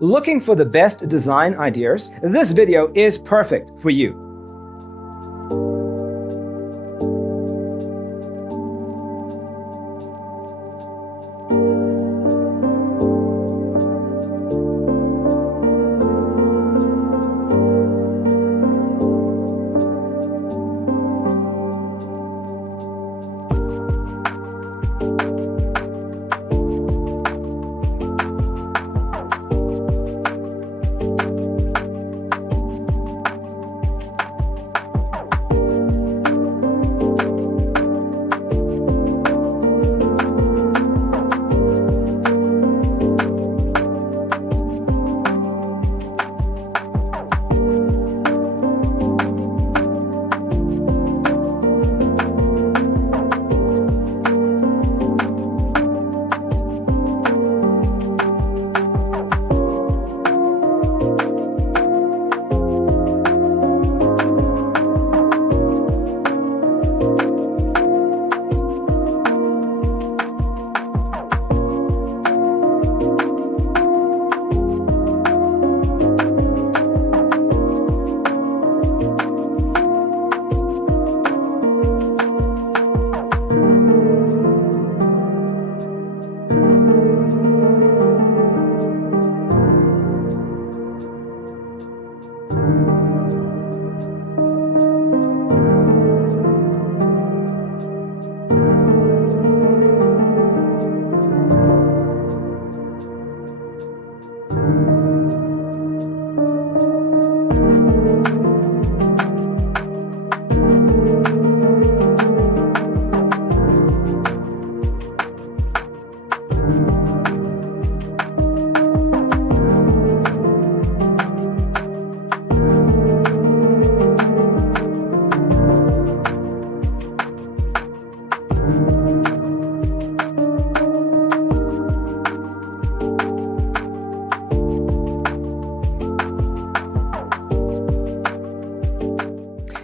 Looking for the best design ideas? This video is perfect for you.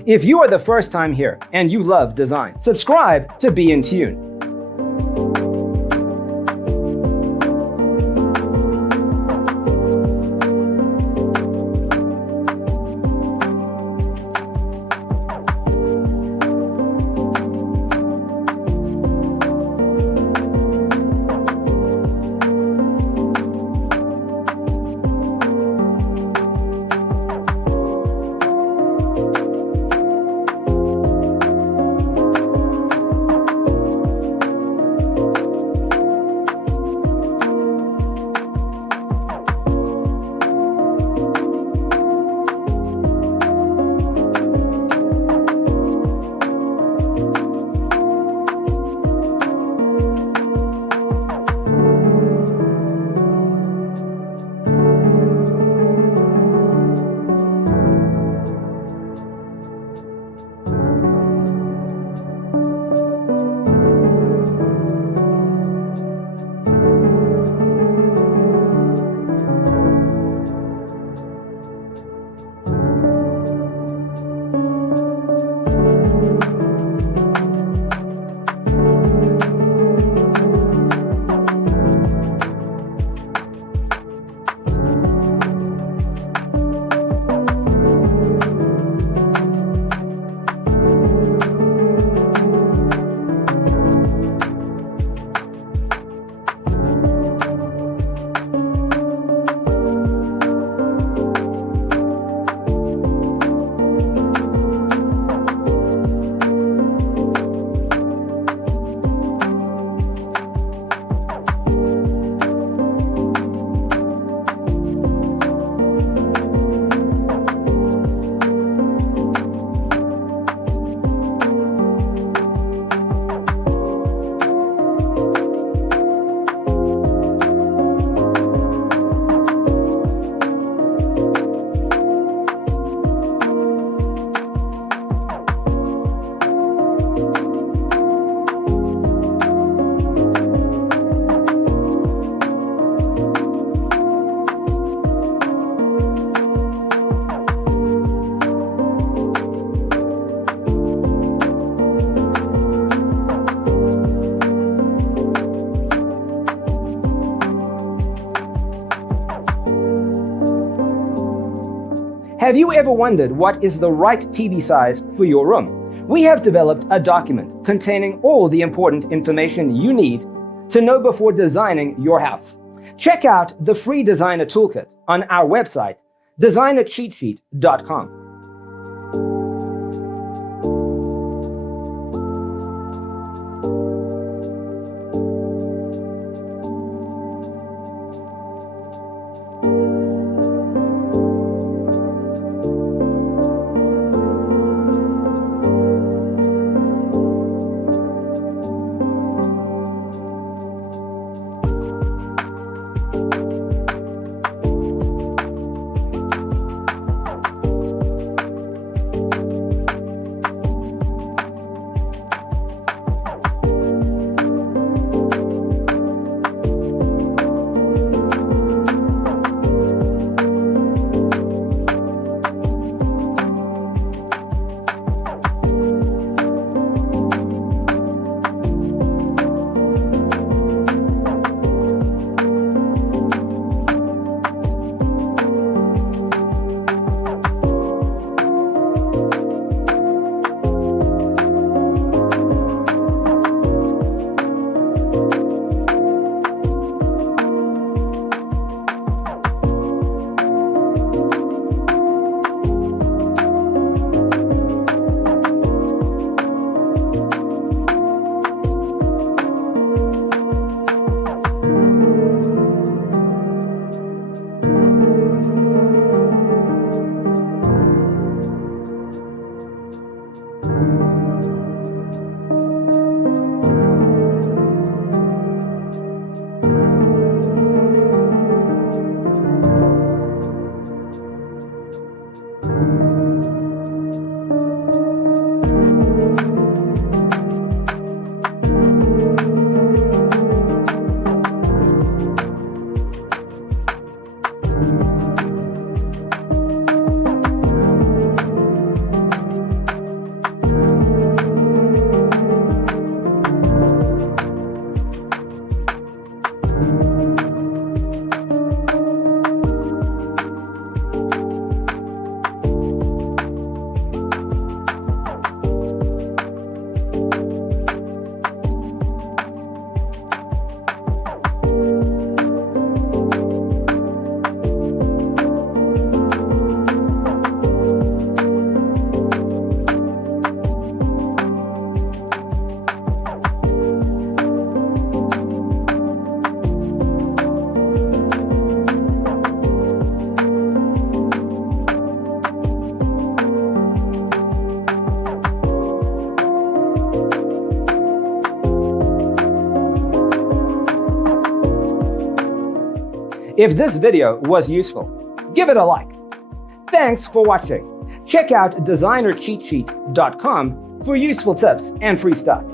If you are the first time here and you love design, subscribe to Be in Tune. Have you ever wondered what is the right TV size for your room? We have developed a document containing all the important information you need to know before designing your house. Check out the free designer toolkit on our website, designercheatsheet.com. If this video was useful, give it a like. Thanks for watching. Check out designercheatsheet.com for useful tips and free stuff.